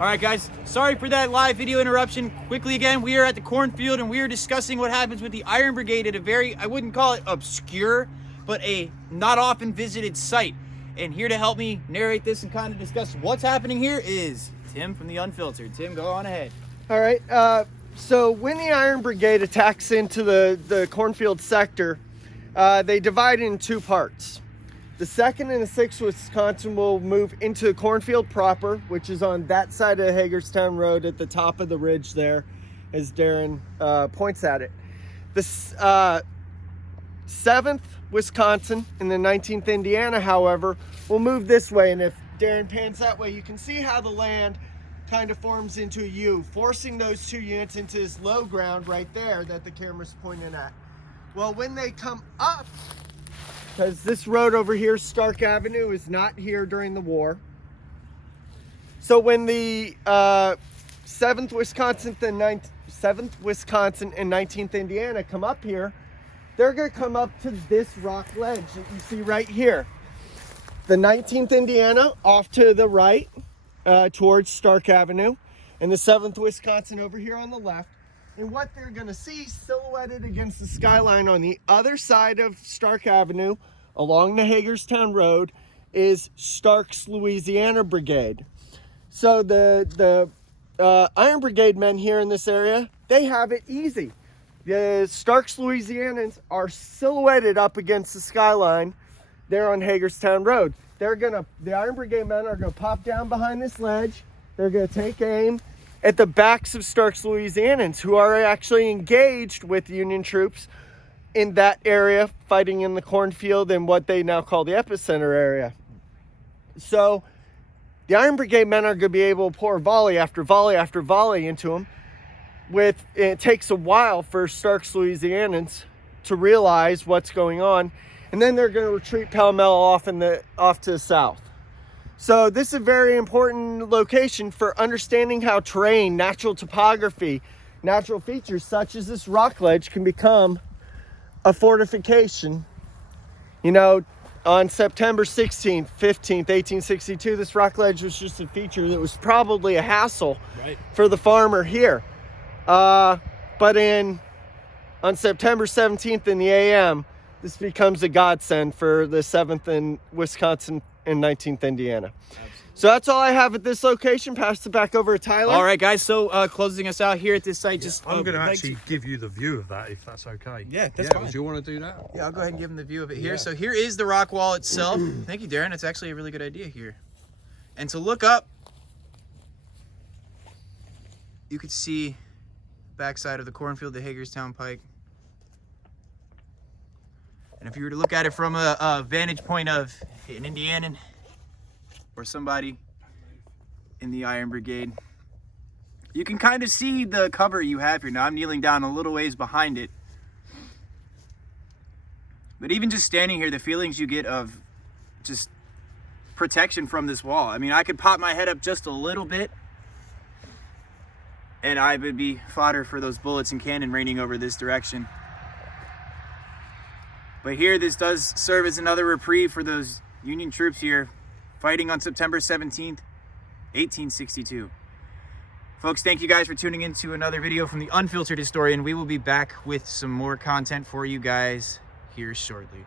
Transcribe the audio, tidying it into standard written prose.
All right, guys, sorry for that live video interruption. Quickly again, we are at the Cornfield and we are discussing what happens with the Iron Brigade at a very, I wouldn't call it obscure, but a not often visited site. And here to help me narrate this and kind of discuss what's happening here is Tim from the Unfiltered. Tim, go on ahead. All right, so when the Iron Brigade attacks into the Cornfield sector, they divide in two parts. The 2nd and the 6th Wisconsin will move into Cornfield proper, which is on that side of Hagerstown Road at the top of the ridge there, as Darren points at it. The 7th Wisconsin and the 19th Indiana, however, will move this way. And if Darren pans that way, you can see how the land kind of forms into a U, forcing those two units into this low ground right there that the camera's pointing at. Well, when they come up, because this road over here, Stark Avenue, is not here during the war. So when the 7th Wisconsin and 19th Indiana come up here, they're going to come up to this rock ledge that you see right here. The 19th Indiana off to the right towards Stark Avenue, and the 7th Wisconsin over here on the left. And what they're going to see silhouetted against the skyline on the other side of Stark Avenue along the Hagerstown Road is Stark's Louisiana Brigade. So the Iron Brigade men here in this area, they have it easy. The Stark's Louisianans are silhouetted up against the skyline there on Hagerstown Road. The Iron Brigade men are going to pop down behind this ledge. They're going to take aim at the backs of Stark's Louisianans, who are actually engaged with Union troops in that area, fighting in the Cornfield and what they now call the epicenter area. So the Iron Brigade men are going to be able to pour volley after volley after volley into them. It takes a while for Stark's Louisianans to realize what's going on, and then they're going to retreat pell-mell off to the south. So this is a very important location for understanding how terrain, natural topography, natural features such as this rock ledge can become a fortification. You know, on September 16th, 15th, 1862, this rock ledge was just a feature that was probably a hassle for the farmer here. But on September 17th in the AM, this becomes a godsend for the 7th and Wisconsin and 19th Indiana. Absolutely. So that's all I have at this location. Pass it back over to Tyler. All right, guys. So closing us out here at this site, I'm going to actually give you the view of that, if that's okay. Yeah, that's fine. Do you want to do that? Yeah, I'll go ahead and give them the view of it here. Yeah. So here is the rock wall itself. Thank you, Darren. It's actually a really good idea here. And to look up, you could see the backside of the Cornfield, the Hagerstown Pike. And if you were to look at it from a vantage point of an Indianan or somebody in the Iron Brigade, you can kind of see the cover you have here. Now I'm kneeling down a little ways behind it. But even just standing here, the feelings you get of just protection from this wall. I mean, I could pop my head up just a little bit and I would be fodder for those bullets and cannon raining over this direction. But here, this does serve as another reprieve for those Union troops here fighting on September 17th, 1862. Folks, thank you guys for tuning in to another video from the Unfiltered Historian. We will be back with some more content for you guys here shortly.